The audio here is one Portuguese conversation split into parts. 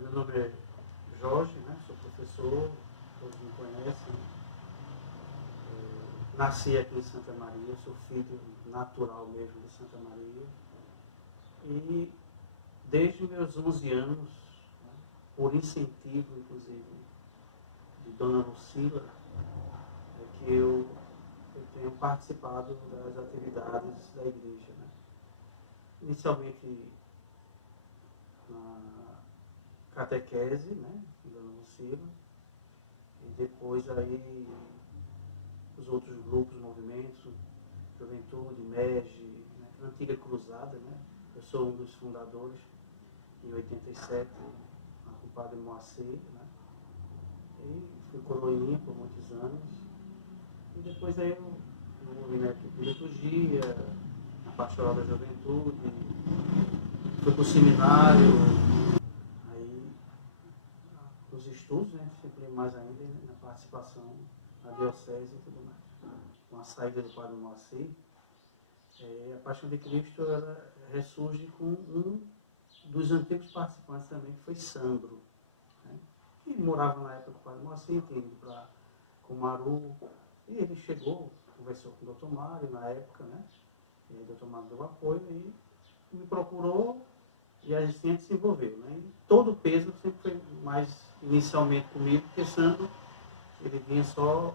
Meu nome é Jorge, né? Sou professor, todos me conhecem. Nasci aqui em Santa Maria, sou filho natural mesmo de Santa Maria. E desde meus 11 anos, né, por incentivo, inclusive, de Dona Lucila, é que eu tenho participado das atividades da igreja. Né? Inicialmente na catequese, né, Dona Lucila, e depois aí os outros grupos, movimentos, Juventude, MEG, né, Antiga Cruzada, né? Eu sou um dos fundadores, em 87, com o padre Moacir, né? E fui coroinha por muitos anos. E depois aí eu envolvi na equipe de liturgia, na pastoral da juventude, fui para o seminário, aí os estudos, né? Sempre mais ainda na participação na diocese e tudo mais. Com a saída do padre Moacir, a Paixão de Cristo ela ressurge com um dos antigos participantes também, que foi Sandro, né? Que morava na época com o padre Moacir, tinha ido para Comaru, e ele chegou, conversou com o Dr. Mário na época, né? E aí o Dr. Mário deu apoio e me procurou e a gente se envolveu, né? E todo o peso sempre foi mais inicialmente comigo, porque Sandro, ele vinha só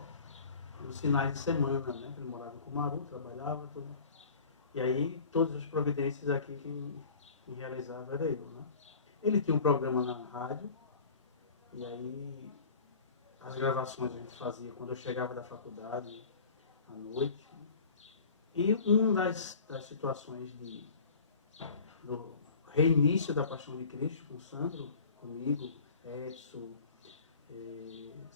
nos finais de semana, né? Ele morava em Comaru, trabalhava, tudo. E aí, todas as providências aqui quem realizava era eu, né? Ele tinha um programa na rádio, e aí as gravações a gente fazia quando eu chegava da faculdade, à noite. E uma das situações do reinício da Paixão de Cristo, com Sandro, comigo, Edson,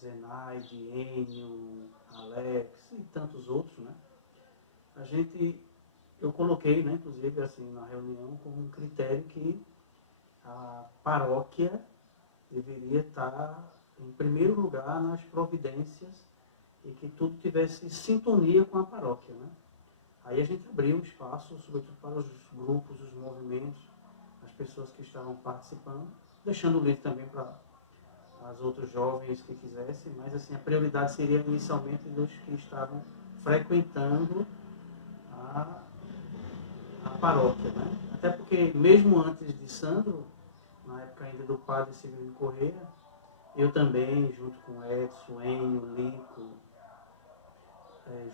Zenaide, Enio, Alex e tantos outros, né? Eu coloquei, né, inclusive assim, na reunião, como um critério que a paróquia deveria estar em primeiro lugar nas providências e que tudo tivesse sintonia com a paróquia. Né? Aí a gente abriu um espaço, sobretudo para os grupos, os movimentos, as pessoas que estavam participando, deixando o livro também para as outros jovens que quisessem, mas assim, a prioridade seria inicialmente dos que estavam frequentando a paróquia, né? Até porque mesmo antes de Sandro, na época ainda do padre Severino Corrêa, eu também, junto com Edson, Enio, Lico,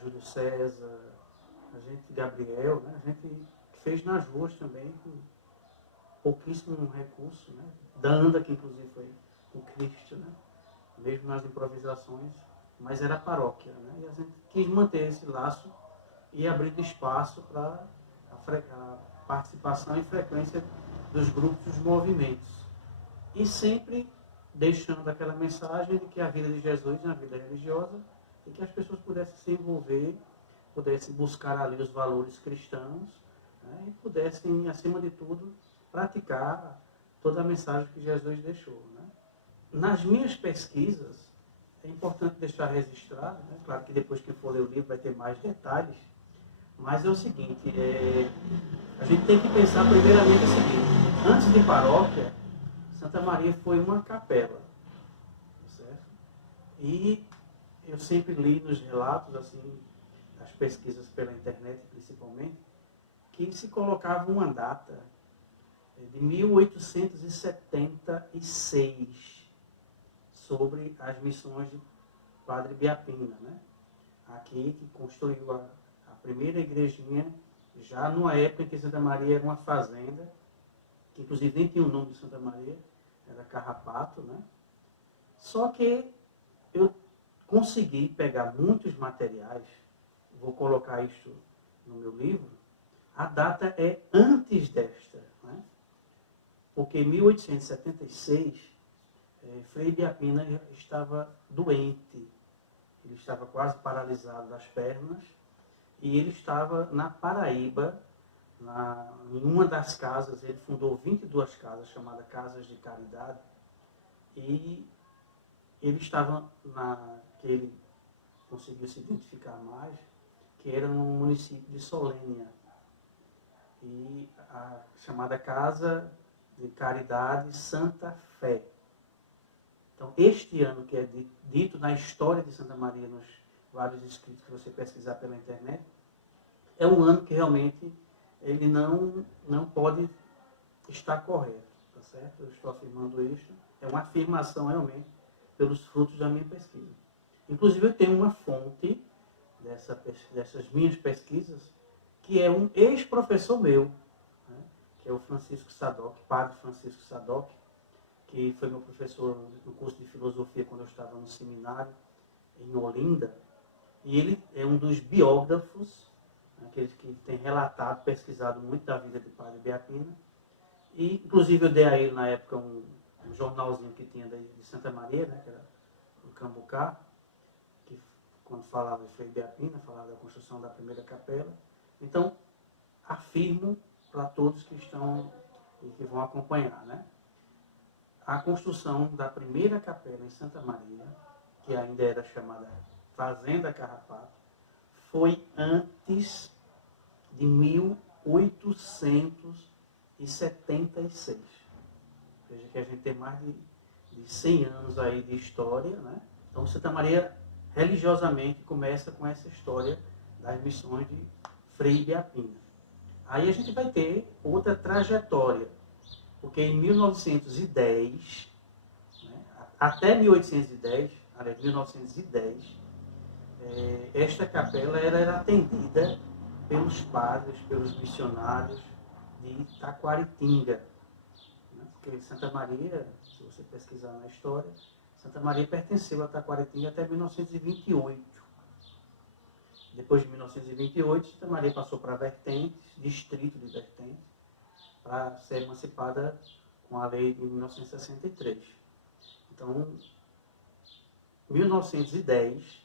Júlio César, a gente, Gabriel, né? A gente fez nas ruas também, com pouquíssimo recurso, né? Danda, que inclusive foi com Cristo, né? Mesmo nas improvisações, mas era a paróquia, né? E a gente quis manter esse laço e abrir espaço para a participação e frequência dos grupos, dos movimentos. E sempre deixando aquela mensagem de que a vida de Jesus é uma vida religiosa e que as pessoas pudessem se envolver, pudessem buscar ali os valores cristãos, né, e pudessem, acima de tudo, praticar toda a mensagem que Jesus deixou. Né? Nas minhas pesquisas, é importante deixar registrado, né? Claro que depois que for ler o livro vai ter mais detalhes, mas é o seguinte, a gente tem que pensar primeiramente o seguinte: antes de paróquia, Santa Maria foi uma capela, certo? E eu sempre li nos relatos, assim, das pesquisas pela internet principalmente, que se colocava uma data de 1876 sobre as missões de Padre Biapina, né? Aqui que construiu a primeira igrejinha, já numa época em que Santa Maria era uma fazenda, que inclusive nem tinha o nome de Santa Maria, era Carrapato, né? Só que eu consegui pegar muitos materiais, vou colocar isso no meu livro, a data é antes desta, né? Porque em 1876, Frei Biapina estava doente, ele estava quase paralisado das pernas, e ele estava na Paraíba, em uma das casas, ele fundou 22 casas, chamadas Casas de Caridade, e ele estava que ele conseguiu se identificar mais, que era no município de Solênia, e a chamada Casa de caridade Santa Fé. Então, este ano, que é dito na história de Santa Maria, nos vários escritos que você pesquisar pela internet, é um ano que realmente ele não pode estar correto, tá certo? Eu estou afirmando isso. É uma afirmação realmente pelos frutos da minha pesquisa. Inclusive, eu tenho uma fonte dessas minhas pesquisas, que é um ex-professor meu, né, que é o Francisco Sadoc, Padre Francisco Sadoc, que foi meu professor no curso de filosofia quando eu estava no seminário em Olinda, e ele é um dos biógrafos, aqueles que tem relatado, pesquisado muito da vida de Padre Biapina, e inclusive eu dei a ele na época um jornalzinho que tinha de Santa Maria, né, que era o Cambucá, que quando falava de Frei Biapina, falava da construção da primeira capela. Então, afirmo para todos que estão e que vão acompanhar, né? A construção da primeira capela em Santa Maria, que ainda era chamada Fazenda Carrapato, foi antes de 1876. Veja que a gente tem mais de 100 anos aí de história, né? Então, Santa Maria, religiosamente, começa com essa história das missões de Frei Biapina. Aí a gente vai ter outra trajetória, porque em 1910, né, até 1810, aliás, 1910, esta capela era atendida pelos padres, pelos missionários de Taquaritinga. Né? Porque Santa Maria, se você pesquisar na história, Santa Maria pertenceu a Taquaritinga até 1928. Depois de 1928, Santa Maria passou para Vertentes, distrito de Vertentes, para ser emancipada com a lei de 1963. Então, em 1910,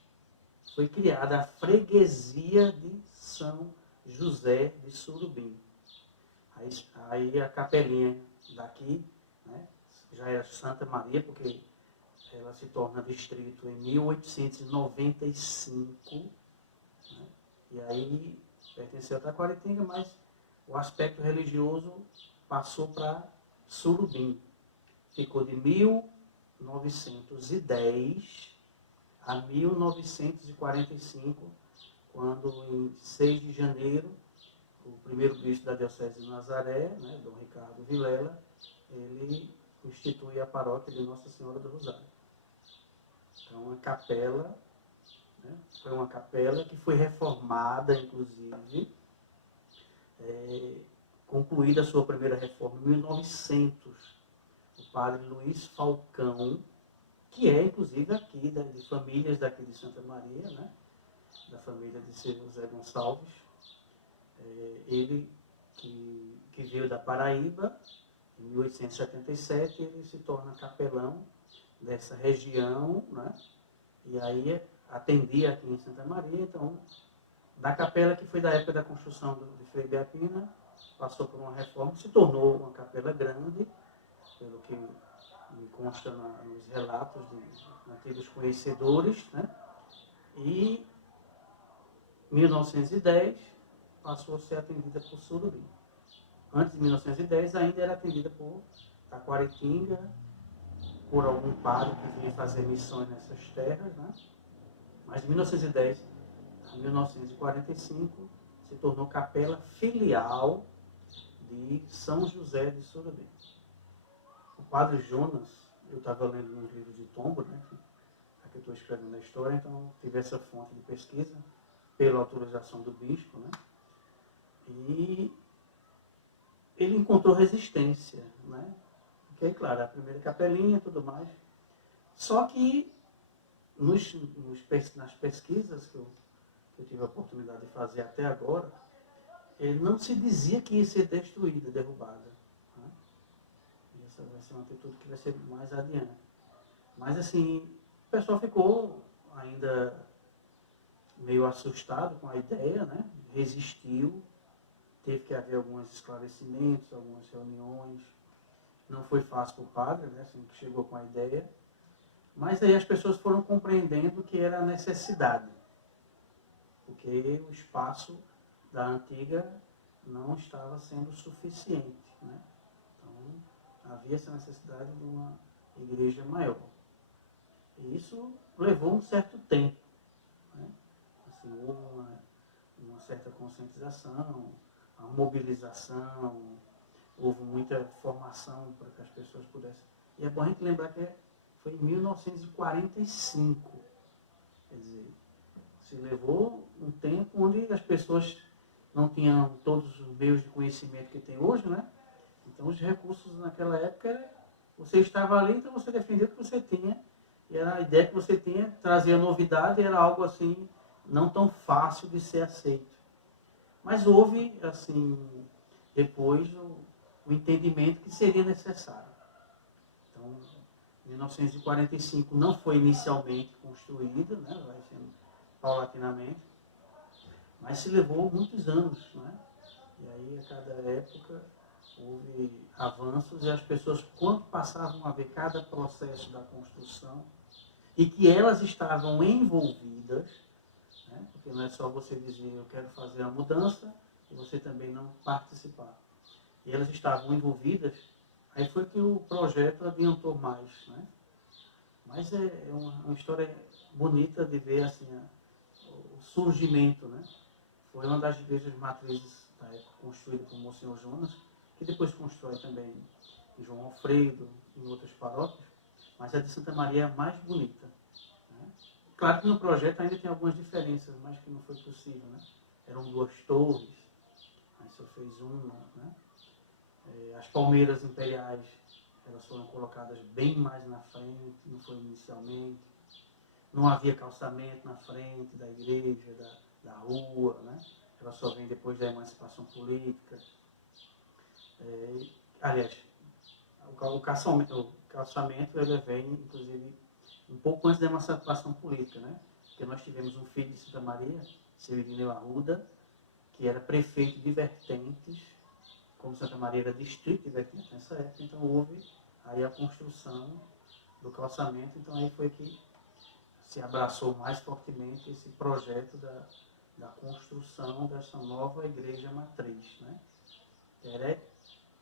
foi criada a freguesia de São José de Surubim. Aí a capelinha daqui, né, já era Santa Maria, porque ela se torna distrito em 1895, né, e aí pertenceu a Taquaritinga, mas o aspecto religioso passou para Surubim. Ficou de 1910 a 1945, quando em 6 de janeiro, o primeiro bispo da Diocese de Nazaré, né, Dom Ricardo Vilela, ele institui a paróquia de Nossa Senhora do Rosário. Então, a capela, né, foi uma capela que foi reformada, inclusive, concluída a sua primeira reforma em 1900. O padre Luiz Falcão, que é, inclusive, aqui, de famílias daqui de Santa Maria, né, da família de São José Gonçalves, ele que veio da Paraíba, em 1877, ele se torna capelão dessa região, né, e aí atendia aqui em Santa Maria. Então, da capela, que foi da época da construção de Frei Biapina, passou por uma reforma, se tornou uma capela grande, pelo que me consta nos relatos de antigos conhecedores, né? E em 1910 passou a ser atendida por Surubim. Antes de 1910 ainda era atendida por Taquaritinga, por algum padre que vinha fazer missões nessas terras, né? Mas de 1910 a 1945 se tornou capela filial de São José de Surubim. O padre Jonas, eu estava lendo nos livros de Tombo, né, aqui eu estou escrevendo a história, então tive essa fonte de pesquisa pela autorização do bispo, né, e ele encontrou resistência, né, porque, claro, a primeira capelinha e tudo mais, só que nas pesquisas que eu tive a oportunidade de fazer até agora, ele não se dizia que ia ser destruída, derrubada. Né? Essa vai ser uma atitude que vai ser mais adiante. Mas assim, o pessoal ficou ainda meio assustado com a ideia, né? Resistiu, teve que haver alguns esclarecimentos, algumas reuniões. Não foi fácil para o padre, né? Assim, que chegou com a ideia. Mas aí as pessoas foram compreendendo que era a necessidade, porque o espaço da antiga não estava sendo suficiente, né? Então, havia essa necessidade de uma igreja maior. E isso levou um certo tempo, né? Assim, houve uma certa conscientização, a mobilização, houve muita formação para que as pessoas pudessem. E é bom a gente lembrar que foi em 1945. Quer dizer, se levou um tempo onde as pessoas não tinham todos os meios de conhecimento que tem hoje, né? Então os recursos naquela época, você estava ali, então você defendia o que você tinha. E era a ideia que você tinha, trazia novidade, era algo assim, não tão fácil de ser aceito. Mas houve, assim, depois o entendimento que seria necessário. Então, 1945 não foi inicialmente construída, né? Vai sendo paulatinamente, mas se levou muitos anos, né? E aí, a cada época, houve avanços e as pessoas, quando passavam a ver cada processo da construção, e que elas estavam envolvidas, né? Porque não é só você dizer eu quero fazer a mudança e você também não participar. E elas estavam envolvidas, aí foi que o projeto adiantou mais, né? Mas é uma história bonita de ver assim, o surgimento, né? Foi uma das igrejas matrizes da época construída por Monsenhor Jonas, que depois constrói também em João Alfredo, em outras paróquias, mas a de Santa Maria é a mais bonita. Né? Claro que no projeto ainda tem algumas diferenças, mas que não foi possível. Né? Eram 2 torres, aí só fez uma. Né? As palmeiras imperiais, elas foram colocadas bem mais na frente, não foi inicialmente. Não havia calçamento na frente da igreja, da rua, né? Ela só vem depois da emancipação política. Aliás, o calçamento ele vem, inclusive, um pouco antes da emancipação política, né? Porque nós tivemos um filho de Santa Maria, seu Irineu Arruda, que era prefeito de Vertentes, como Santa Maria era distrito de Vertentes nessa época, então houve aí a construção do calçamento, então aí foi que se abraçou mais fortemente esse projeto da construção dessa nova igreja matriz. Né?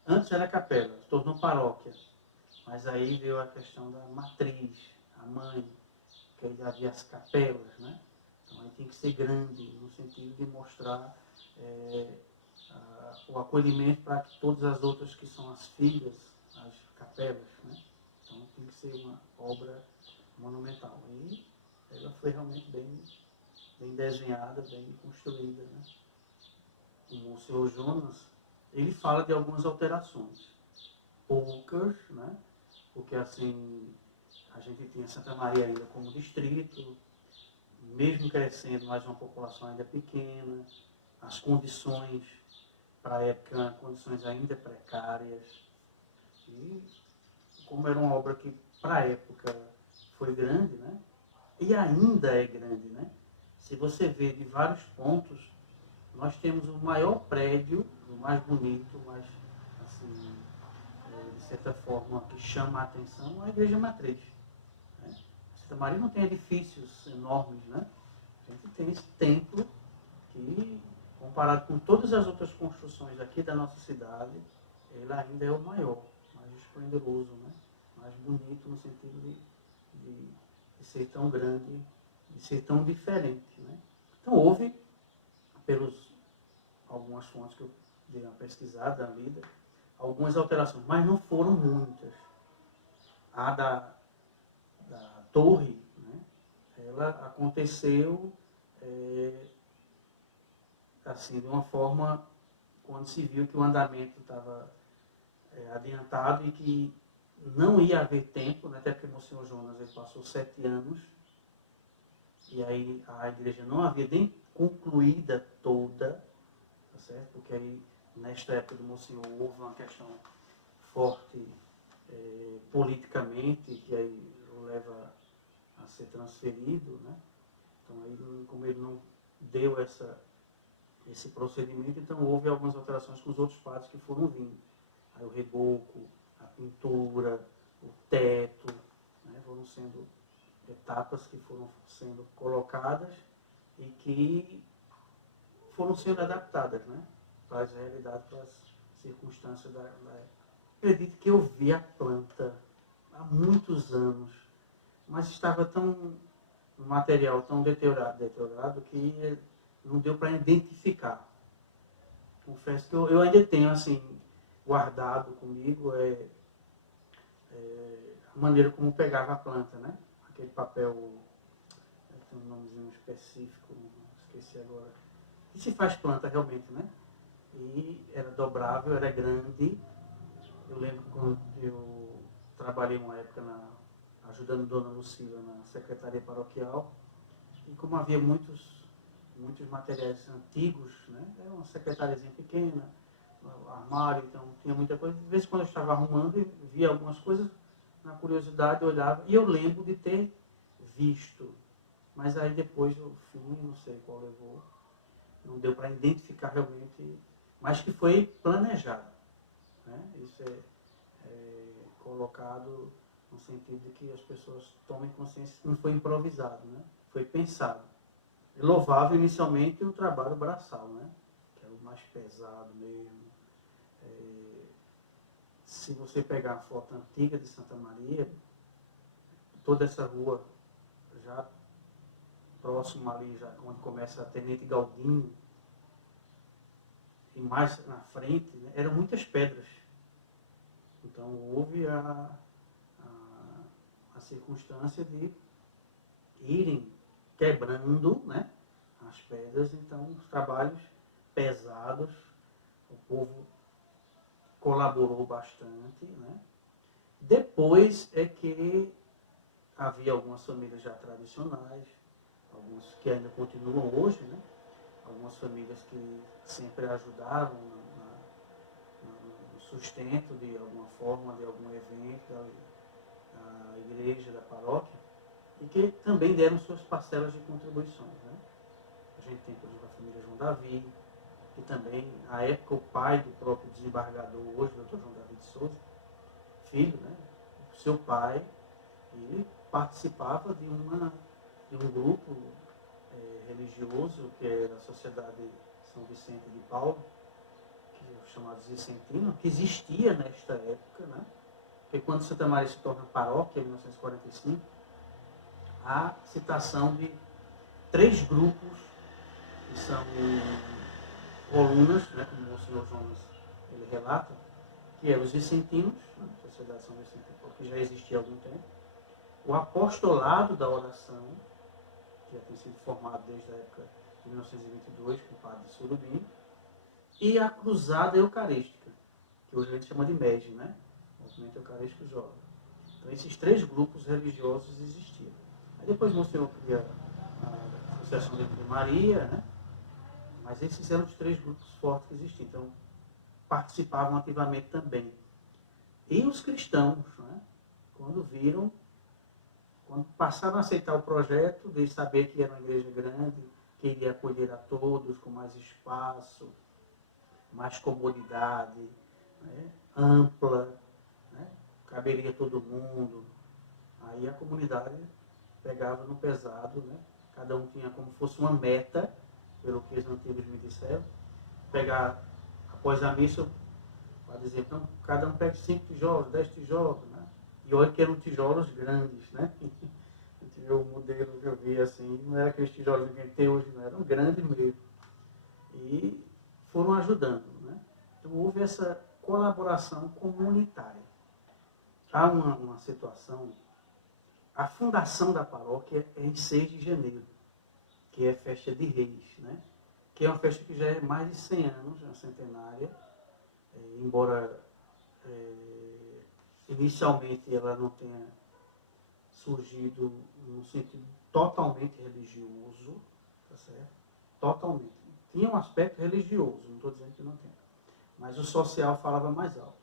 Antes era capela, se tornou paróquia, mas aí veio a questão da matriz, a mãe, que aí havia as capelas. Né? Então aí tem que ser grande, no sentido de mostrar o acolhimento para que todas as outras que são as filhas, as capelas. Né? Então tem que ser uma obra monumental. E ela foi realmente bem desenhada, bem construída. Né? O Monsenhor Jonas, ele fala de algumas alterações. Poucas, né? Porque assim, a gente tinha Santa Maria ainda como distrito, mesmo crescendo, mas uma população ainda pequena, as condições para a época, condições ainda precárias. E como era uma obra que para a época foi grande, né? E ainda é grande, né? Se você vê de vários pontos, nós temos o maior prédio, o mais bonito, mais, assim, de certa forma, que chama a atenção, a Igreja Matriz. Né? Santa Maria não tem edifícios enormes, né? A gente tem esse templo que, comparado com todas as outras construções aqui da nossa cidade, ele ainda é o maior, mais esplendoroso, né? Mais bonito no sentido de ser tão grande, de ser tão diferente. Né? Então houve, pelos algumas fontes que eu dei uma pesquisada, uma lida, algumas alterações, mas não foram muitas. A da torre, né, ela aconteceu assim, de uma forma quando se viu que o andamento estava adiantado e que não ia haver tempo, né, até porque o Monsenhor Jonas ele passou 7 anos, e aí a igreja não havia nem concluída toda, tá certo? Porque aí, nesta época do Monsenhor, houve uma questão forte politicamente, que aí o leva a ser transferido, né? Então, aí, como ele não deu esse procedimento, então houve algumas alterações com os outros padres que foram vindo. Aí o reboco, a pintura, o teto, né? Foram sendo etapas que foram sendo colocadas e que foram sendo adaptadas, né? Para as realidades, para as circunstâncias da época. Acredito que eu vi a planta há muitos anos, mas estava tão um material tão deteriorado que não deu para identificar. Confesso que eu ainda tenho assim guardado comigo a maneira como pegava a planta, né? Aquele papel, tem um nomezinho específico, esqueci agora. E se faz planta realmente, né? E era dobrável, era grande. Eu lembro quando eu trabalhei uma época ajudando Dona Lucila na secretaria paroquial, e como havia muitos materiais antigos, né? Era uma secretariazinha pequena, um armário, então tinha muita coisa. De vez em quando eu estava arrumando e via algumas coisas, na curiosidade eu olhava, e eu lembro de ter visto, mas aí depois do fim, não sei qual levou, não deu para identificar realmente, mas que foi planejado, né? Isso é colocado no sentido de que as pessoas tomem consciência que não foi improvisado, né? Foi pensado. É louvável inicialmente o trabalho braçal, né? Que é o mais pesado mesmo. Se você pegar a foto antiga de Santa Maria, toda essa rua já próximo ali, já onde começa a Tenente Galdino, e mais na frente, né, eram muitas pedras. Então houve a circunstância de irem quebrando, né, as pedras, então os trabalhos pesados, o povo colaborou bastante, né? Depois é que havia algumas famílias já tradicionais, algumas que ainda continuam hoje, né? Algumas famílias que sempre ajudaram no sustento de alguma forma, de algum evento, da igreja, da paróquia, e que também deram suas parcelas de contribuições, né? A gente tem, por exemplo, a família João Davi, que também, à época, o pai do próprio desembargador, hoje, o Dr. João Davi de Souza, filho, né? O seu pai, ele participava de um grupo religioso, que era a Sociedade São Vicente de Paulo, que é chamado Vicentino, que existia nesta época, né? Porque quando Santa Maria se torna paróquia, em 1945, há citação de 3 grupos que são colunas, né, como o senhor Jonas ele relata, que é os vicentinos, né, a Sociedade São Vicente de Paulo, que já existia há algum tempo, o apostolado da oração, que já tem sido formado desde a época de 1922, com o padre Surubim, e a Cruzada Eucarística, que hoje a gente chama de MEG, né? Movimento Eucarístico Jovem. Então esses 3 grupos religiosos existiam. Aí depois o senhor cria a Associação de Maria, né? Mas esses eram os 3 grupos fortes que existiam. Então participavam ativamente também. E os cristãos, né? Quando passaram a aceitar o projeto, de saber que era uma igreja grande, que iria acolher a todos, com mais espaço, mais comodidade, né, ampla, né, caberia todo mundo. Aí a comunidade pegava no pesado, né, cada um tinha como se fosse uma meta, pelo que os antigos me disseram, pegar após a missa, para dizer, então, cada um pega 5 tijolos, 10 tijolos, né? E olha que eram tijolos grandes, né? A gente vê o modelo que eu vi assim, não era aqueles tijolos que a gente tem hoje, não, eram grandes mesmo. E foram ajudando, né? Então houve essa colaboração comunitária. Há uma situação, a fundação da paróquia é em 6 de janeiro, que é a festa de Reis, né? Que é uma festa que já é mais de 100 anos, é uma centenária, embora inicialmente ela não tenha surgido num sentido totalmente religioso, tá certo? Totalmente. Tinha um aspecto religioso, não estou dizendo que não tem, mas o social falava mais alto.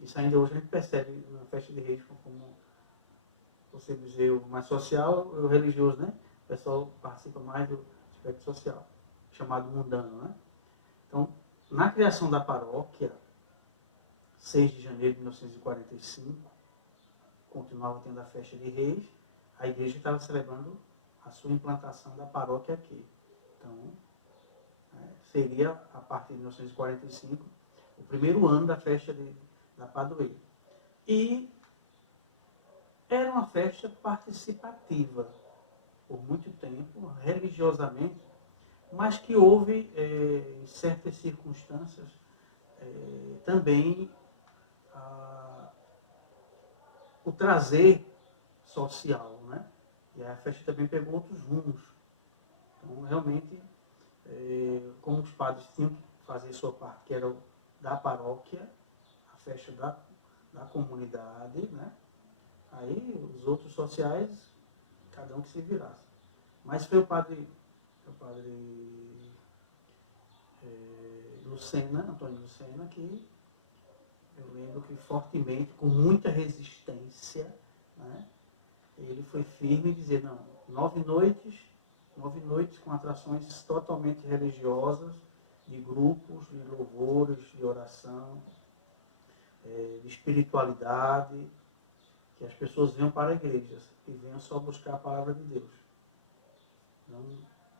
Isso ainda hoje a gente percebe na festa de Reis, como você dizer o mais social, o religioso, né? O pessoal participa mais do aspecto social, chamado mundano, né? Então, na criação da paróquia, 6 de janeiro de 1945, continuava tendo a festa de Reis, a igreja estava celebrando a sua implantação da paróquia aqui. Então, seria, a partir de 1945, o primeiro ano da festa da padroeira. E era uma festa participativa, por muito tempo, religiosamente, mas que houve, em certas circunstâncias, também o trazer social, né? E a festa também pegou outros rumos. Então, realmente, como os padres tinham que fazer sua parte, que era da paróquia, a festa da comunidade, né? Aí os outros sociais, cada um que se virasse. Mas foi o padre Lucena, Antônio Lucena, que eu lembro que fortemente, com muita resistência, né, ele foi firme em dizer, não, 9 noites com atrações totalmente religiosas, de grupos, de louvores, de oração, de espiritualidade, que as pessoas venham para a igreja e venham só buscar a palavra de Deus. Não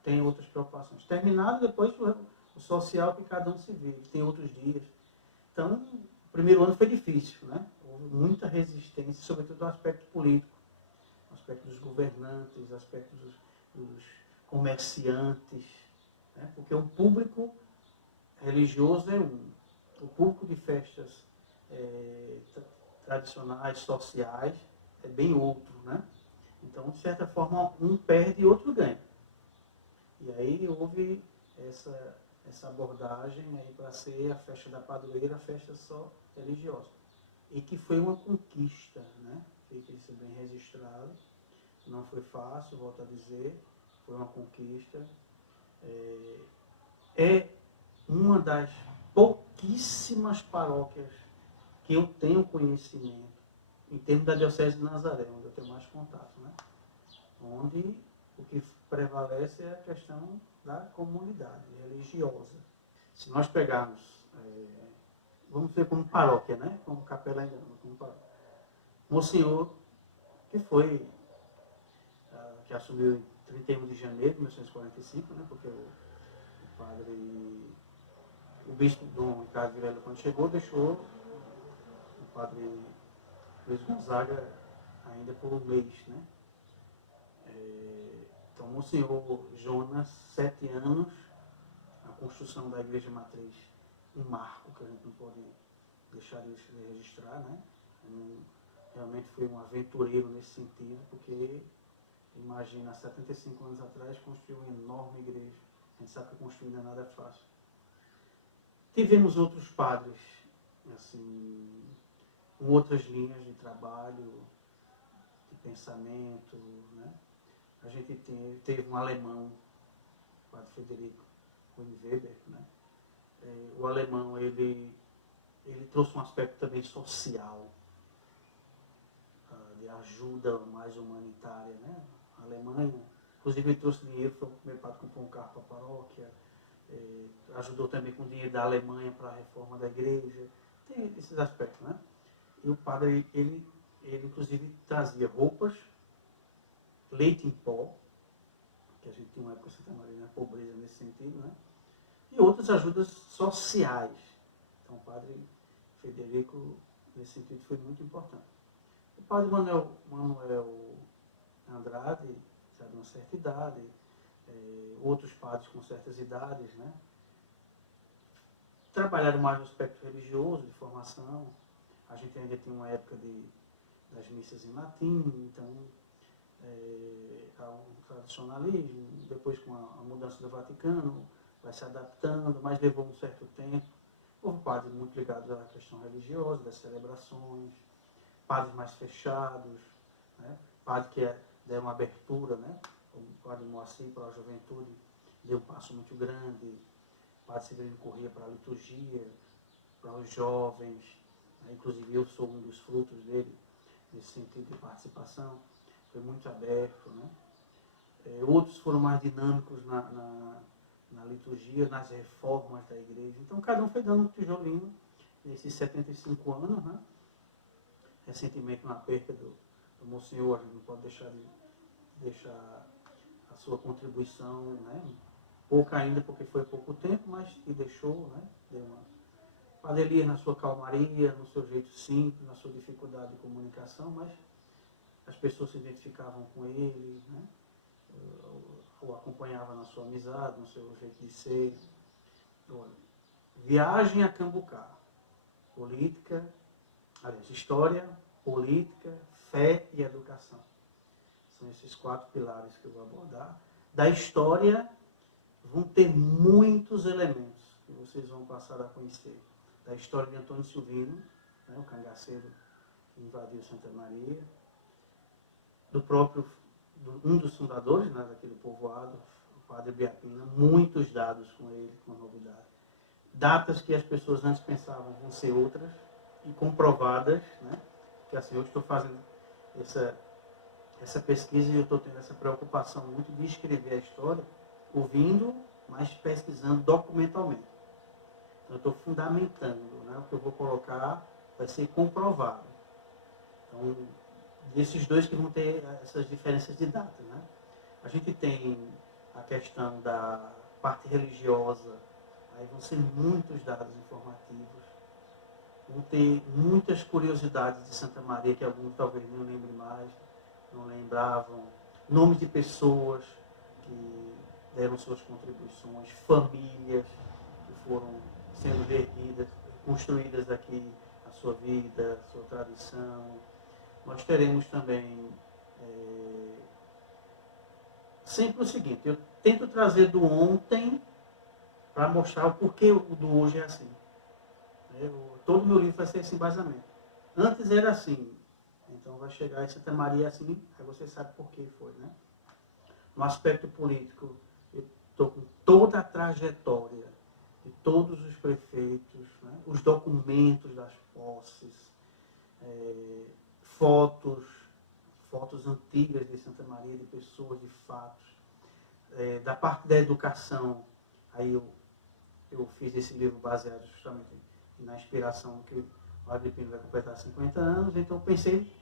tem outras preocupações. Terminado depois o social que cada um se vive, tem outros dias. Então, o primeiro ano foi difícil, né? Houve muita resistência, sobretudo no aspecto político, no aspecto dos governantes, no aspecto dos comerciantes, né? Porque o público religioso é um. O público de festas tradicionais, sociais, é bem outro, né? Então, de certa forma, um perde e outro ganha. E aí houve essa abordagem aí para ser a festa da padroeira, a festa só religiosa. E que foi uma conquista, né? Tem que ser bem registrado. Não foi fácil, volto a dizer, foi uma conquista. É uma das pouquíssimas paróquias que eu tenho conhecimento, em termos da Diocese de Nazaré, onde eu tenho mais contato, né? Onde o que prevalece é a questão da comunidade religiosa. Se nós pegarmos, vamos ver como paróquia, né? Como capela ainda não, como paróquia. Monsenhor, que foi, que assumiu em 31 de janeiro de 1945, né? Porque o bispo Dom Ricardo Vilela, quando chegou, deixou o padre Luiz Gonzaga ainda por um mês, né? Então, Monsenhor Jonas, 7 anos, a construção da Igreja Matriz, um marco que a gente não pode deixar de registrar, né? Realmente foi um aventureiro nesse sentido, porque, imagina, há 75 anos atrás, construiu uma enorme igreja. A gente sabe que construir não é nada fácil. Tivemos outros padres, assim, com outras linhas de trabalho, de pensamento, né? A gente teve um alemão, o padre Frederico Weber, né? O alemão, ele trouxe um aspecto também social, de ajuda mais humanitária, né? A Alemanha, inclusive ele trouxe dinheiro, foi o primeiro padre que comprou um carro para a paróquia, ajudou também com dinheiro da Alemanha para a reforma da igreja, tem esses aspectos, né? E o padre, ele inclusive trazia roupas, leite em pó, que a gente tem uma época em Santa Maria, na pobreza nesse sentido, né? E outras ajudas sociais. Então o padre Frederico, nesse sentido, foi muito importante. O padre Manuel Andrade, já de uma certa idade, outros padres com certas idades, né? Trabalharam mais no aspecto religioso, de formação. A gente ainda tem uma época das missas em latim, então há um tradicionalismo. Depois, com a mudança do Vaticano, vai se adaptando, mas levou um certo tempo. Houve padres muito ligados à questão religiosa, das celebrações, padres mais fechados, né? Padres que deram uma abertura, né? O padre Moacir para a juventude deu um passo muito grande, o padre Severino Corrêa para a liturgia, para os jovens, né? Inclusive eu sou um dos frutos dele, nesse sentido de participação, foi muito aberto, né? Outros foram mais dinâmicos na liturgia, nas reformas da igreja. Então, cada um foi dando um tijolinho nesses 75 anos, né? Recentemente, na perca do Monsenhor, a gente não pode deixar a sua contribuição, né? Pouca ainda, porque foi pouco tempo, mas que deixou, né? Padre Elias na sua calmaria, no seu jeito simples, na sua dificuldade de comunicação, mas as pessoas se identificavam com ele, né? O acompanhava na sua amizade, no seu jeito de ser. Olha, viagem a Cambucá, política, aliás, história, política, fé e educação. São esses 4 pilares que eu vou abordar. Da história, vão ter muitos elementos que vocês vão passar a conhecer. Da história de Antônio Silvino, né, o cangaceiro que invadiu Santa Maria, do próprio, um dos fundadores, né, daquele povoado, o Padre Biapina, muitos dados com ele, com novidade. Datas que as pessoas antes pensavam vão ser outras, e comprovadas, né, que assim, eu estou fazendo essa pesquisa e eu estou tendo essa preocupação muito de escrever a história, ouvindo, mas pesquisando documentalmente. Então, eu estou fundamentando, né, o que eu vou colocar vai ser comprovado. Então, desses dois que vão ter essas diferenças de data, né? A gente tem a questão da parte religiosa, aí vão ser muitos dados informativos, vão ter muitas curiosidades de Santa Maria, que alguns talvez não lembrem mais, não lembravam, nomes de pessoas que deram suas contribuições, famílias que foram sendo erguidas, construídas aqui a sua vida, a sua tradição. Nós teremos também sempre o seguinte, eu tento trazer do ontem para mostrar o porquê o do hoje é assim. Todo meu livro vai ser esse embasamento. Antes era assim, então vai chegar em Santa Maria assim, aí você sabe por que foi, né? No aspecto político, eu estou com toda a trajetória de todos os prefeitos, né? Os documentos das posses, fotos antigas de Santa Maria, de pessoas, de fatos. Da parte da educação, aí eu fiz esse livro baseado justamente na inspiração que o Agripino vai completar 50 anos, então eu pensei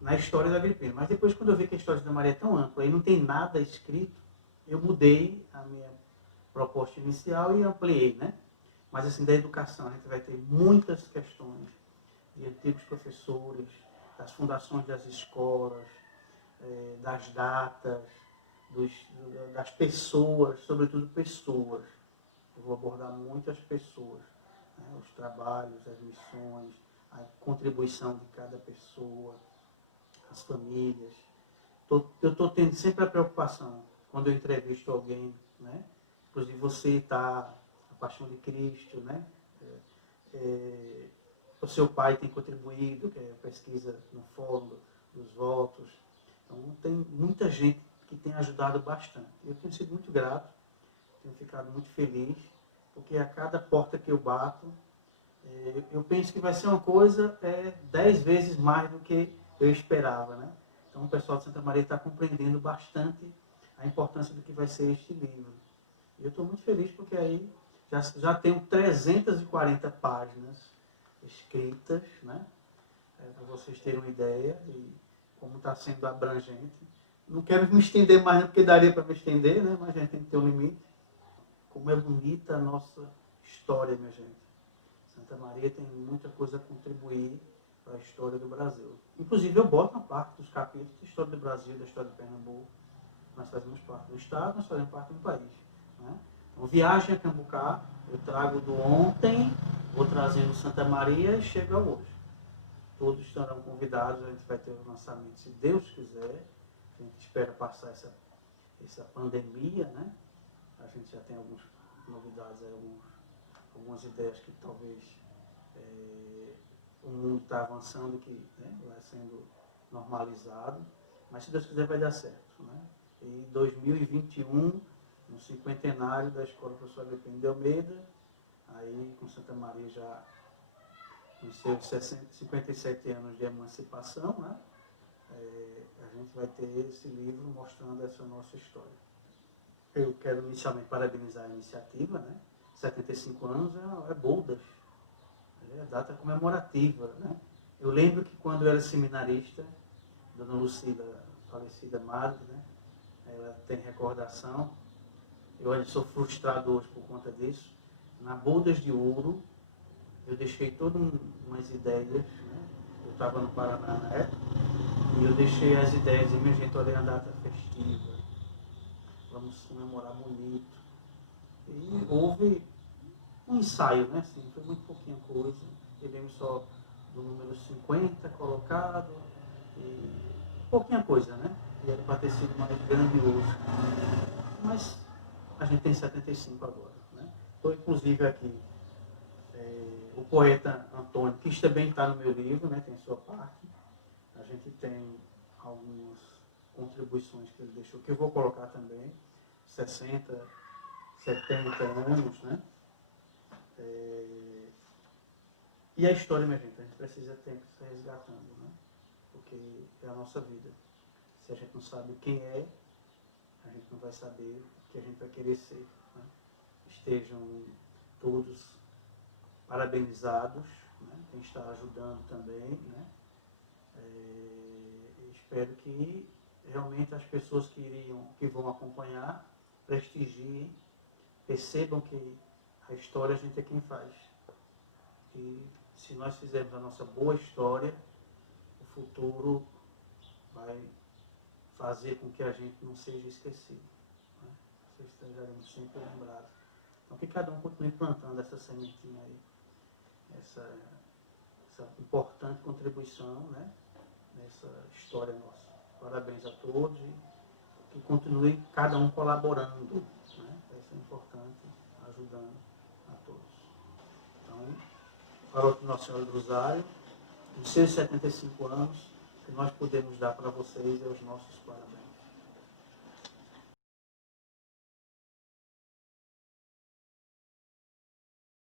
na história do Agripino. Mas depois, quando eu vi que a história de Santa Maria é tão ampla e não tem nada escrito, eu mudei a minha proposta inicial e ampliei, né? Mas assim, da educação, a gente vai ter muitas questões de antigos professores, das fundações das escolas, das datas, das pessoas, sobretudo pessoas. Eu vou abordar muito as pessoas, né? Os trabalhos, as missões, a contribuição de cada pessoa, as famílias. Eu estou tendo sempre a preocupação, quando eu entrevisto alguém, né? Inclusive você está, a Paixão de Cristo, né? O seu pai tem contribuído, que é a pesquisa no fórum dos votos. Então, tem muita gente que tem ajudado bastante. Eu tenho sido muito grato, tenho ficado muito feliz, porque a cada porta que eu bato, eu penso que vai ser uma coisa 10 vezes mais do que eu esperava, né? Então, o pessoal de Santa Maria está compreendendo bastante a importância do que vai ser este livro. E eu estou muito feliz porque aí já tenho 340 páginas escritas, né? Para vocês terem uma ideia de como está sendo abrangente. Não quero me estender mais, porque daria para me estender, né? Mas a gente tem que ter um limite. Como é bonita a nossa história, minha gente. Santa Maria tem muita coisa a contribuir para a história do Brasil. Inclusive, eu boto na parte dos capítulos da história do Brasil, da história de Pernambuco. Nós fazemos parte do Estado, nós fazemos parte do país, né? Então, viagem a Cambucá, eu trago do ontem, vou trazendo Santa Maria e chego ao hoje. Todos estarão convidados, a gente vai ter o lançamento, se Deus quiser. A gente espera passar essa pandemia, né? A gente já tem algumas novidades, algumas ideias que talvez o mundo está avançando, que, né, vai sendo normalizado. Mas se Deus quiser vai dar certo, né? E 2021, no cinquentenário da Escola Professor Agripino de Almeida, aí com Santa Maria já nos seus 57 anos de emancipação, né? A gente vai ter esse livro mostrando essa nossa história. Eu quero inicialmente parabenizar a iniciativa, né? 75 anos é boldas, é data comemorativa, né? Eu lembro que quando eu era seminarista, Dona Lucila, falecida madre, né? Ela tem recordação, eu ainda sou frustrado hoje por conta disso. Na Boldas de Ouro, eu deixei todas umas ideias, né? Eu estava no Paraná na época, e eu deixei as ideias, e minha gente, olha a data festiva, vamos comemorar bonito. E houve um ensaio, né? Assim, foi muito pouquinha coisa. Eu lembro só do número 50 colocado, e pouquinha coisa, né? E era para ter sido mais grandioso. Mas a gente tem 75 agora, né? Estou inclusive aqui, o poeta Antônio, que isso também está no meu livro, né? Tem sua parte. A gente tem algumas contribuições que ele deixou, que eu vou colocar também, 60, 70 anos, né? E a história, minha gente, a gente precisa sempre se resgatando, né? Porque é a nossa vida. Se a gente não sabe quem é, a gente não vai saber o que a gente vai querer ser, né? Estejam todos parabenizados, né? Quem está ajudando também, né? Espero que realmente as pessoas que vão acompanhar prestigiem, percebam que a história a gente é quem faz. E se nós fizermos a nossa boa história, o futuro vai fazer com que a gente não seja esquecido, né? Vocês estaremos sempre lembrados. Então que cada um continue plantando essa sementinha aí, essa importante contribuição, né, nessa história nossa. Parabéns a todos e que continue cada um colaborando, né? Isso é importante, ajudando a todos. Então, para o Nossa Senhora do Rosário, os seus 75 anos, que nós podemos dar para vocês é os nossos parabéns.